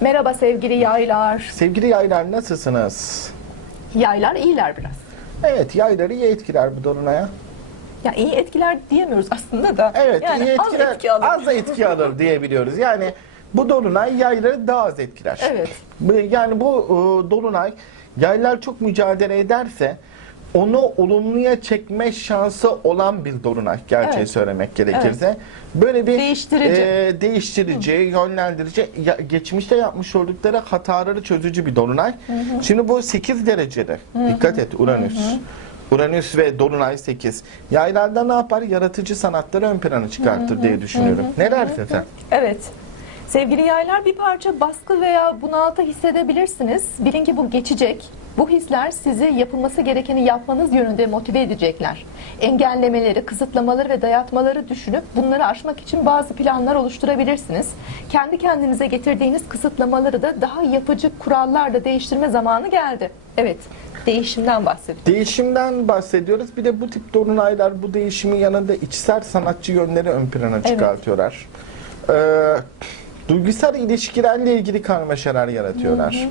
Merhaba sevgili yaylar. Sevgili yaylar nasılsınız? Yaylar iyiler biraz. Evet yayları iyi etkiler bu dolunaya. Ya iyi etkiler diyemiyoruz aslında da. Evet yani iyi az etkiler. etki alır. Az etki alır diyebiliyoruz. Yani bu dolunay yayları daha az etkiler. Evet. Yani bu e, dolunay yaylar çok mücadele ederse onu olumluya çekme şansı olan bir dolunay gerçeği Evet. söylemek gerekirse. Böyle bir Değiştirici. e, değiştirici, yönlendirici, ya- geçmişte yapmış oldukları hataları çözücü bir dolunay. Şimdi bu 8 derecede. Dikkat et Uranüs. Uranüs ve Dolunay 8. Yaylarda ne yapar? Yaratıcı sanatları ön plana çıkartır diye düşünüyorum. Ne dersin sen? Evet. Sevgili yaylar bir parça baskı veya bunaltı hissedebilirsiniz. Bilin ki bu geçecek. Bu hisler sizi yapılması gerekeni yapmanız yönünde motive edecekler. Engellemeleri, kısıtlamaları ve dayatmaları düşünüp bunları aşmak için bazı planlar oluşturabilirsiniz. Kendi kendinize getirdiğiniz kısıtlamaları da daha yapıcı kurallarla değiştirme zamanı geldi. Evet, değişimden bahsediyorum. Değişimden bahsediyoruz. Bir de bu tip dolunaylar bu değişimin yanında içsel sanatçı yönleri ön plana çıkartıyorlar. Ee, duygusal ilişkilerle ilgili karmaşalar yaratıyorlar.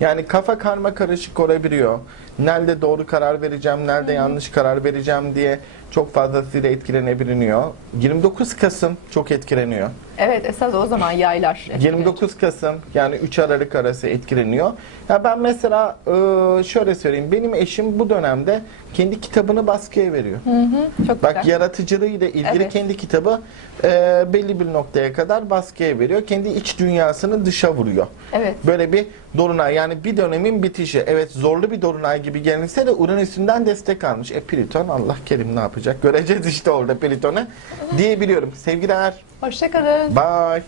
Yani kafa karma karışık olabiliyor. Nerede doğru karar vereceğim, nerede yanlış karar vereceğim diye çok fazlasıyla etkilenebiliyor. 29 Kasım çok etkileniyor. Evet, esas o zaman yaylar. 29 Kasım yani 3 Aralık arası etkileniyor. Ya ben mesela şöyle söyleyeyim. Benim eşim bu dönemde kendi kitabını baskıya veriyor. Çok Bak güzel. yaratıcılığı ile ilgili Evet. kendi kitabı belli bir noktaya kadar baskıya veriyor. Kendi iç dünyasını dışa vuruyor. Evet. Böyle bir dolunay yani bir dönemin bitişi. Evet zorlu bir dolunay gibi gelirse de Uranüs'ünden destek almış. E Plüton Allah kerim ne yapacak? Göreceğiz işte orada Plüton'u diyebiliyorum. Sevgiler. Hoşçakalın. Bye.